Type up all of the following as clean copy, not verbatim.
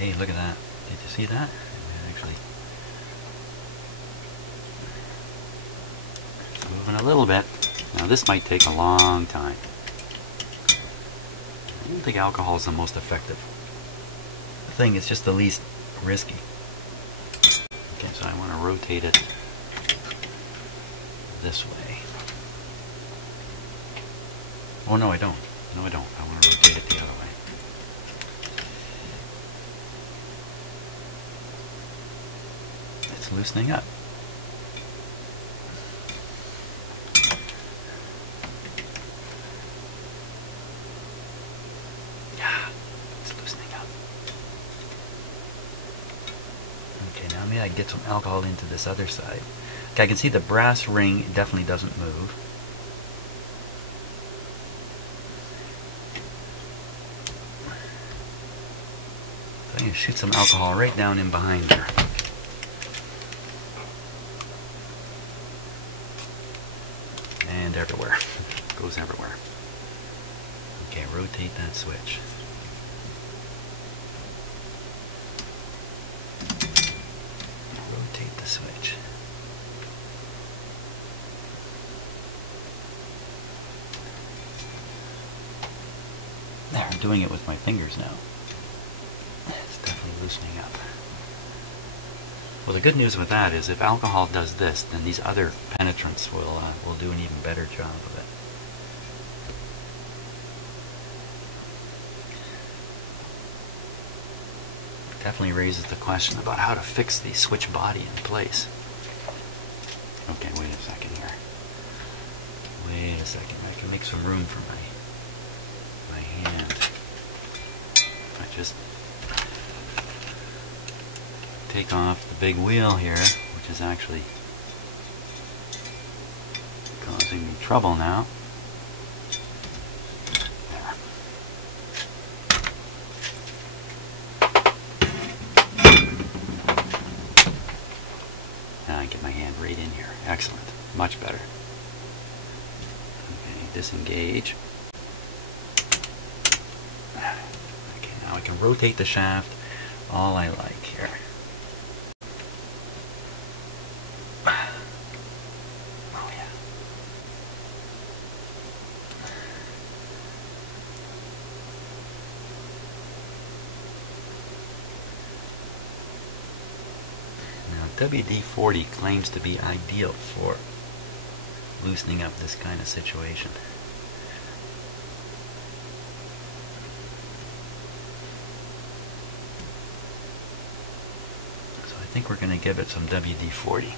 Okay, look at that. Did you see that? Actually, moving a little bit. Now this might take a long time. I don't think alcohol is the most effective thing. It's just the least risky. Okay, so I want to rotate it this way. Oh no, I don't. No, I don't. I want to rotate it the other way. It's loosening up. Yeah, it's loosening up. Okay, now maybe I get some alcohol into this other side. Okay, I can see the brass ring definitely doesn't move. I'm going to shoot some alcohol right down in behind there. And everywhere. Goes everywhere. Okay, rotate that switch. Rotate the switch. There, I'm doing it with my fingers now. It's definitely loosening up. Well, the good news with that is if alcohol does this, then these other penetrants will do an even better job of it. Definitely raises the question about how to fix the switch body in place. Okay, wait a second here. Wait a second. I can make some room for my hand. I just take off the big wheel here, which is actually causing me trouble now. There. Now I get my hand right in here. Excellent. Much better. Okay, disengage. Okay, now I can rotate the shaft all I like here. Oh yeah. Now WD-40 claims to be ideal for loosening up this kind of situation. I think we're going to give it some WD-40.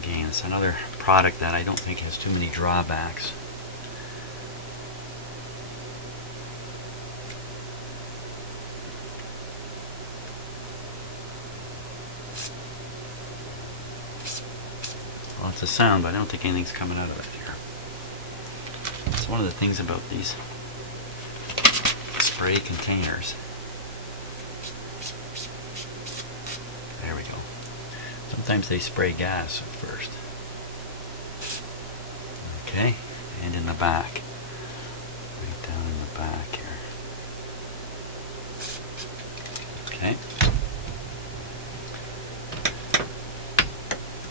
Again, it's another product that I don't think has too many drawbacks. Lots of sound, but I don't think anything's coming out of it here. It's one of the things about these spray containers. There we go. Sometimes they spray gas first. Okay, and in the back. Right down in the back here. Okay.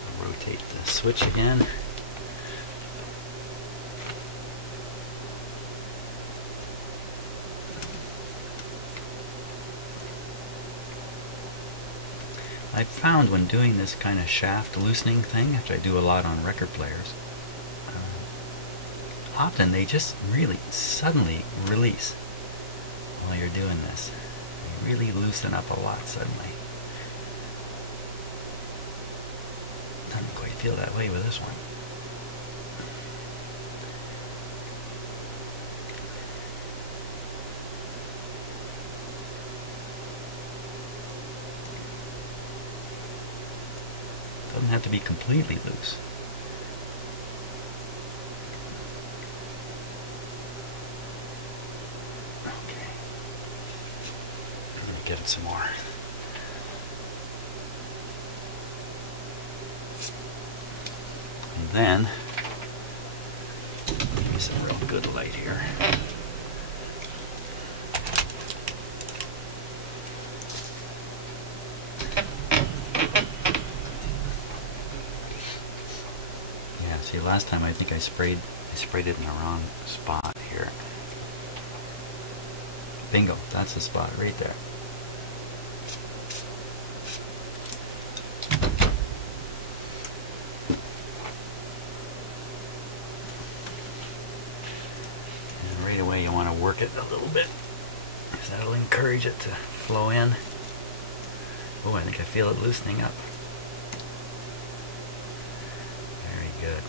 I'll rotate the switch again. I found when doing this kind of shaft loosening thing, which I do a lot on record players, often they just really suddenly release while you're doing this. They really loosen up a lot suddenly. Doesn't quite feel that way with this one. Doesn't have to be completely loose. Okay. I'm going to give it some more. And then, give me some real good light here. last time I think I sprayed it in the wrong spot here. Bingo, that's the spot right there. And right away you want to work it a little bit, because that'll encourage it to flow in. Oh, I think I feel it loosening up. Very good.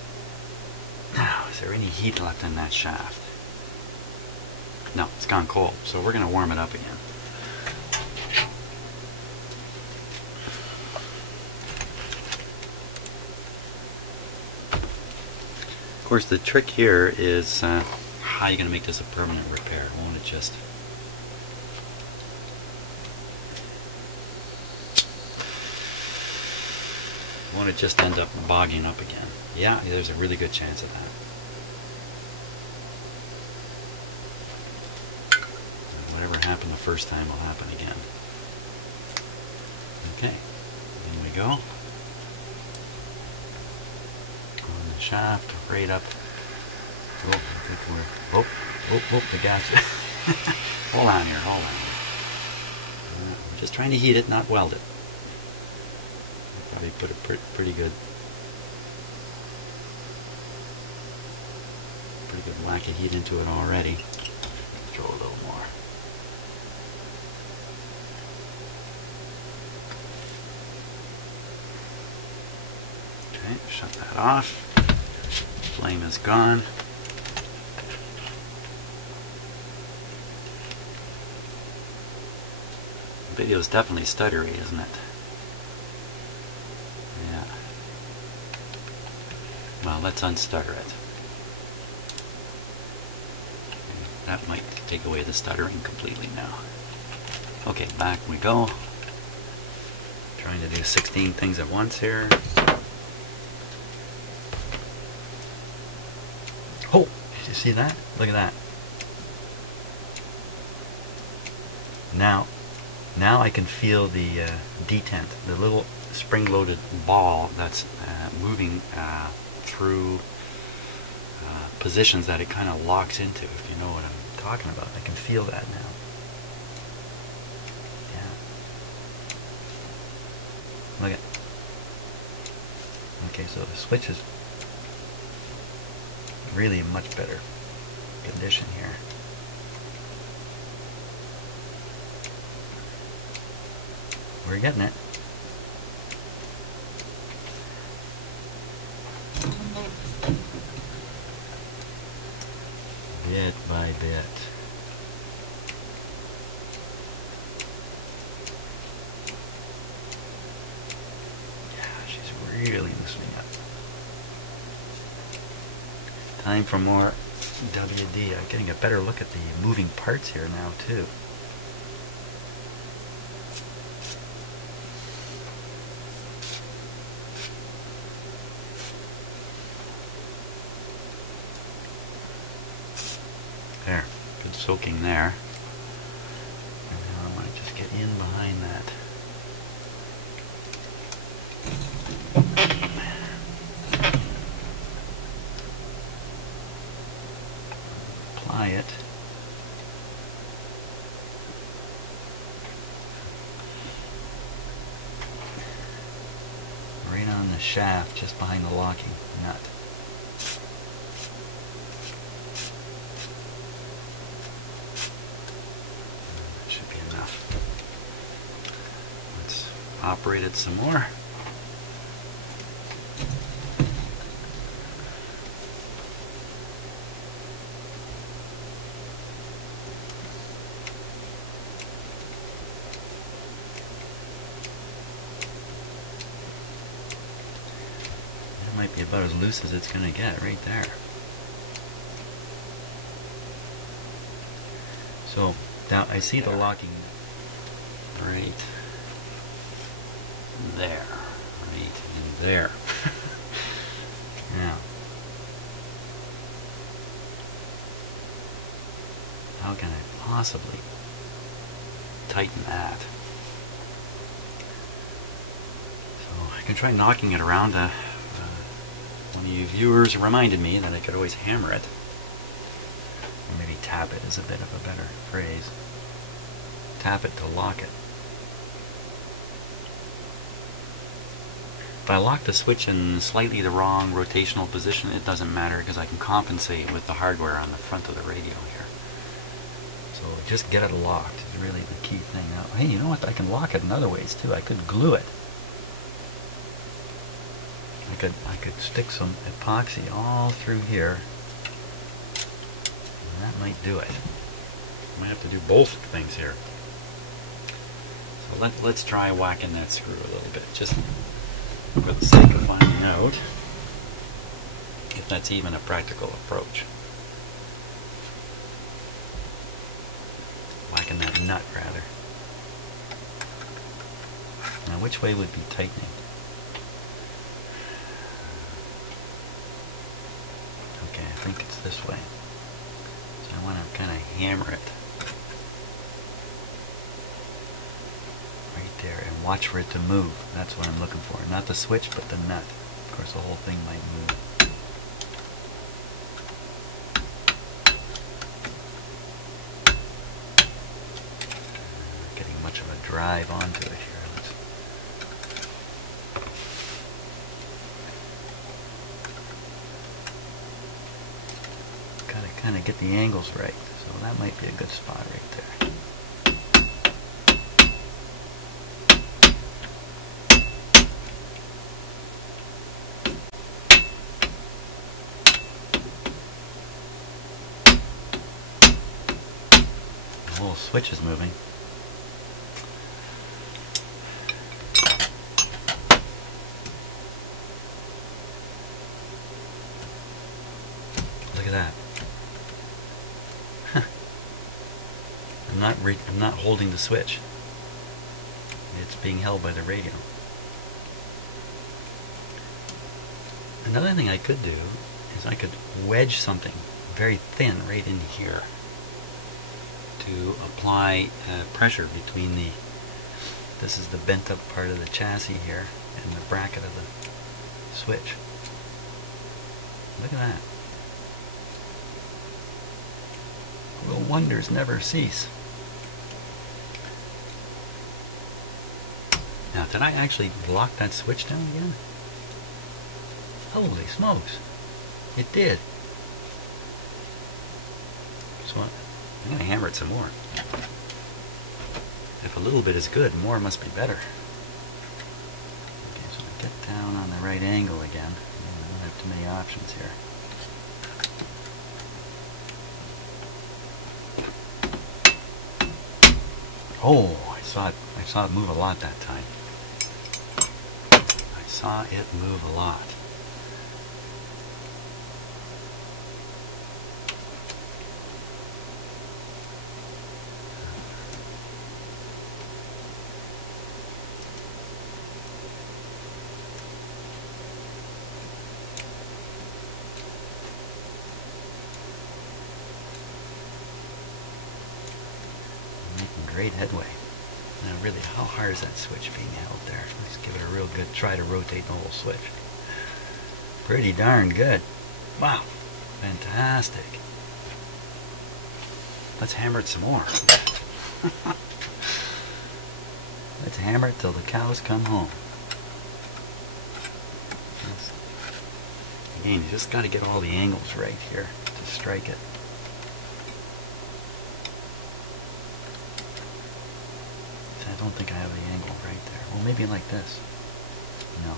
Now, is there any heat left in that shaft? No, it's gone cold, so we're going to warm it up again. Of course, the trick here is how you're going to make this a permanent repair. Won't it just... won't it just end up bogging up again? Yeah, there's a really good chance of that. Whatever happened the first time will happen again. Okay, in we go. On the shaft, right up. Oh, I think we're... Oh, the gas. Hold on here, hold on. We're just trying to heat it, not weld it. Probably put a pretty good whack of heat into it already. Throw a little more. Okay, shut that off. Flame is gone. The video is definitely stuttery, isn't it? Yeah. Well, let's unstutter it. That might take away the stuttering completely now. Okay, back we go. Trying to do 16 things at once here. Oh, did you see that? Look at that. Now I can feel the detent, the little spring-loaded ball that's moving through positions that it kind of locks into, if you know what I'm talking about. I can feel that now. Yeah. Look at. Okay, so the switch is really in much better condition here. We're getting it. Bit by bit. Yeah, she's really loosening up. Time for more WD. I'm getting a better look at the moving parts here now too. There, good soaking there. And now I might just get in behind that. Apply it. Right on the shaft, just behind the locking nut. Operate it some more. That might be about as loose as it's going to get right there. So now I see the locking right there, right in there. Now, how can I possibly tighten that? So I can try knocking it around One of you viewers reminded me that I could always hammer it. Or maybe tap it is a bit of a better phrase. Tap it to lock it. If I lock the switch in slightly the wrong rotational position, it doesn't matter because I can compensate with the hardware on the front of the radio here. So just get it locked is really the key thing. Now, hey, you know what? I can lock it in other ways too. I could glue it. I could stick some epoxy all through here. And that might do it. Might have to do both things here. So let's try whacking that screw a little bit, just for the sake of finding out if that's even a practical approach. Whacking that nut, rather. Now, which way would be tightening? Okay, I think it's this way. So I want to kind of hammer it right there and watch for it to move. That's what I'm looking for. Not the switch, but the nut. Of course, the whole thing might move. Not getting much of a drive onto it here. Kind of get the angles right, so that might be a good spot right there. The whole switch is moving. Look at that. I'm not holding the switch. It's being held by the radio. Another thing I could do is I could wedge something very thin right in here to apply pressure between this is the bent up part of the chassis here and the bracket of the switch. Look at that. Will wonders never cease. Now, did I actually lock that switch down again? Holy smokes. It did. So I'm going to hammer it some more. If a little bit is good, more must be better. Okay, so I get down on the right angle again. I don't have too many options here. Oh, I saw it move a lot that time. I saw it move a lot. Great headway. Now really, how hard is that switch being held there? Let's give it a real good try to rotate the whole switch. Pretty darn good. Wow. Fantastic. Let's hammer it some more. Let's hammer it till the cows come home. Again, you just got to get all the angles right here to strike it. I don't think I have the angle right there. Well, maybe like this. No.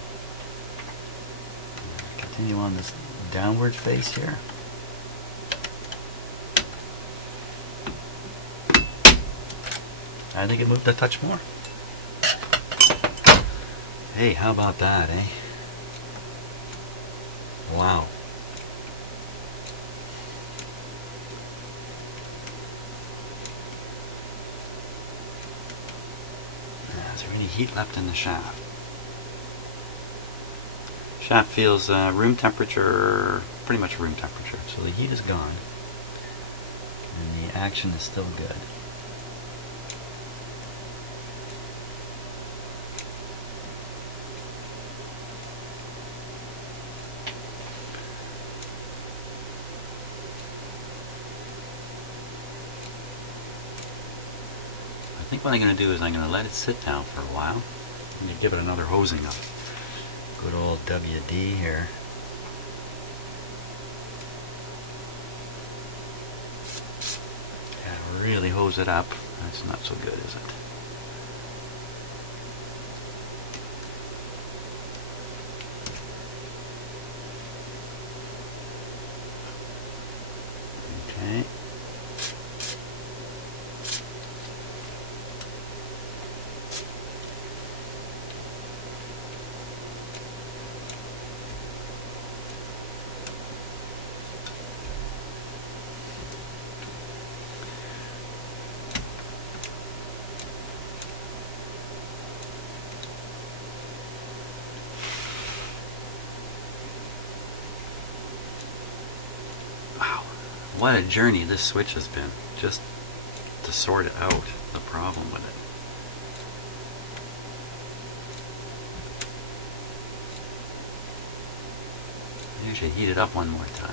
Continue on this downward face here. I think it moved a touch more. Hey, how about that, eh? Wow. Is there any heat left in the shaft? Shaft feels room temperature, pretty much room temperature. So the heat is gone, and the action is still good. think what I'm going to do is I'm going to let it sit down for a while. I'm going to give it another hosing of good old WD here. Yeah, really hose it up. That's not so good, is it? Okay. Wow, what a journey this switch has been, just to sort it out, the problem with it. I should heat it up one more time.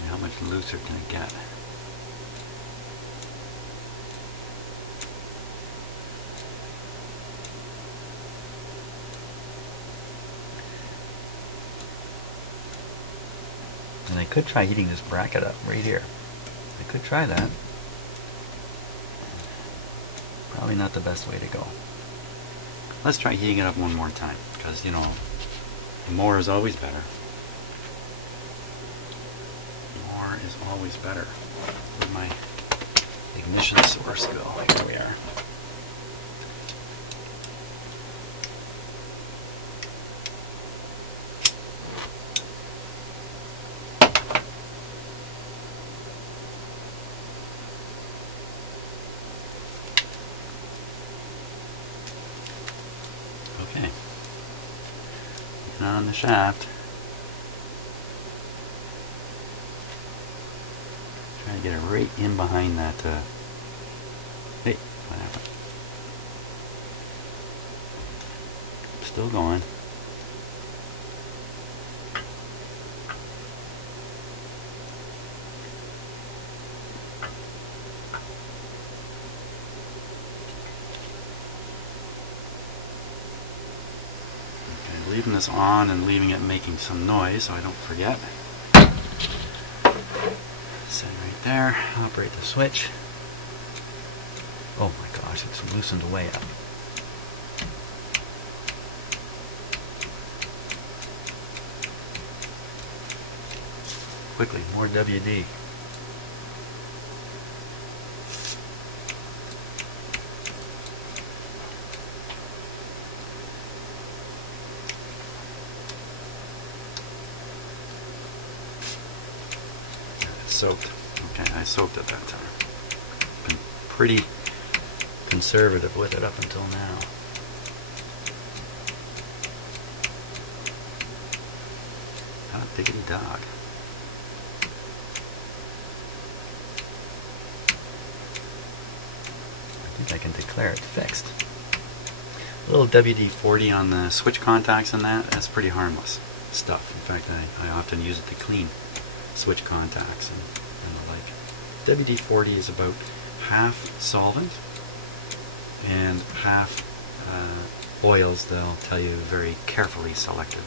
And how much looser can it get? And I could try heating this bracket up right here. I could try that. Probably not the best way to go. Let's try heating it up one more time, because, you know, more is always better. More is always better. Where'd my ignition source go? Here we are. Okay, on the shaft. Try to get it right in behind that. Hey, what happened? Still going. Leaving this on and leaving it making some noise so I don't forget. Set it right there, operate the switch. Oh my gosh, it's loosened way up. Quickly, more WD. Soaked. Okay, I soaked it that time. Been pretty conservative with it up until now. Hot diggity dog. I think I can declare it fixed. A little WD-40 on the switch contacts and that's pretty harmless stuff. In fact, I often use it to clean switch contacts and the like. WD-40 is about half solvent and half oils. They'll tell you very carefully selected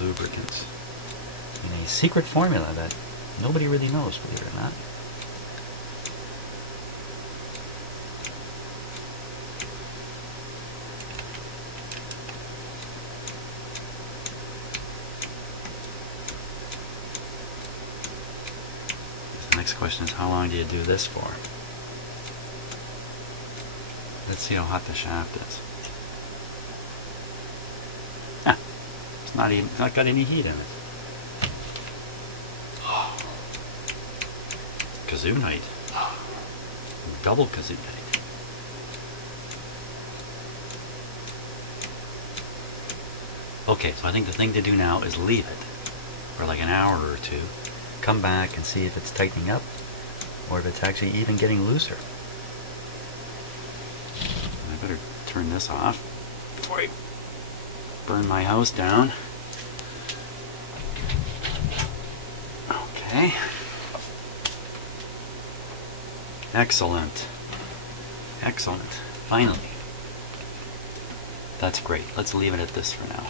lubricants. In a secret formula that nobody really knows, believe it or not. Next question is, how long do you do this for? Let's see how hot the shaft is. Huh. It's not got any heat in it. Kazoo-nite. Double kazoo-nite. Okay, so I think the thing to do now is leave it for like an hour or two. Come back and see if it's tightening up or if it's actually even getting looser. I better turn this off before I burn my house down. Okay. Excellent. Excellent. Finally. That's great. Let's leave it at this for now.